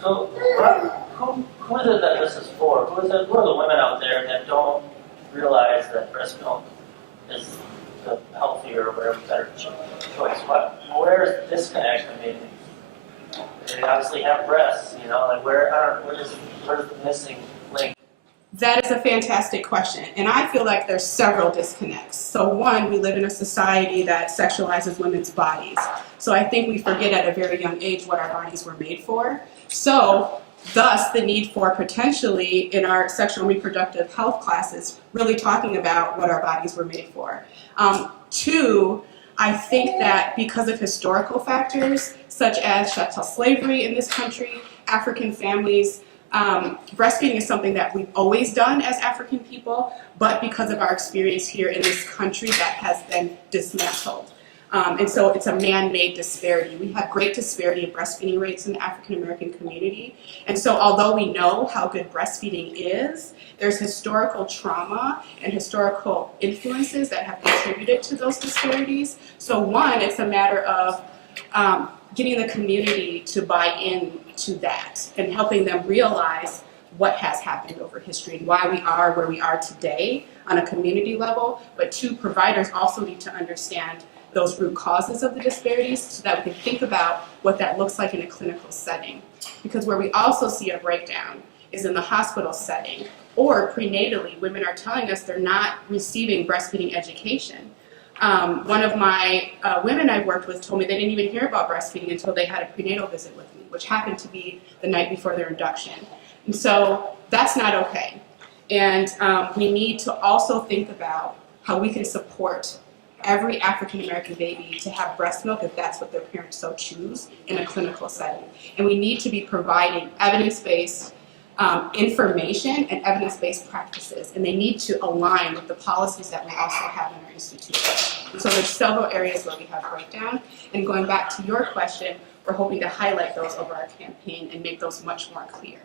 So, who is it that this is for? Who are the women out there that don't realize that breast milk is the healthier or whatever better choice? Where is the disconnect? I mean, they obviously have breasts, you know, like where's the missing link? That is a fantastic question, and I feel like there's several disconnects. So one, we live in a society that sexualizes women's bodies. So I think we forget at a very young age what our bodies were made for. So thus the need for potentially in our sexual and reproductive health classes really talking about what our bodies were made for. Two, I think that because of historical factors such as chattel slavery in this country, African families, breastfeeding is something that we've always done as African people, but because of our experience here in this country, that has been dismantled. And so it's a man-made disparity. We have great disparity in breastfeeding rates in the African American community. And so although we know how good breastfeeding is, there's historical trauma and historical influences that have contributed to those disparities. So one, it's a matter of getting the community to buy in to that and helping them realize what has happened over history and why we are where we are today on a community level. But two, providers also need to understand those root causes of the disparities so that we can think about what that looks like in a clinical setting. Because where we also see a breakdown is in the hospital setting or prenatally. Women are telling us they're not receiving breastfeeding education. One of my women I worked with told me they didn't even hear about breastfeeding until they had a prenatal visit with me, which happened to be the night before their induction. And so that's not okay. And we need to also think about how we can support every African American baby to have breast milk if that's what their parents so choose in a clinical setting. And we need to be providing evidence-based information and evidence-based practices, and they need to align with the policies that we also have in our institution. So there's several areas where we have breakdown, and going back to your question, we're hoping to highlight those over our campaign and make those much more clear.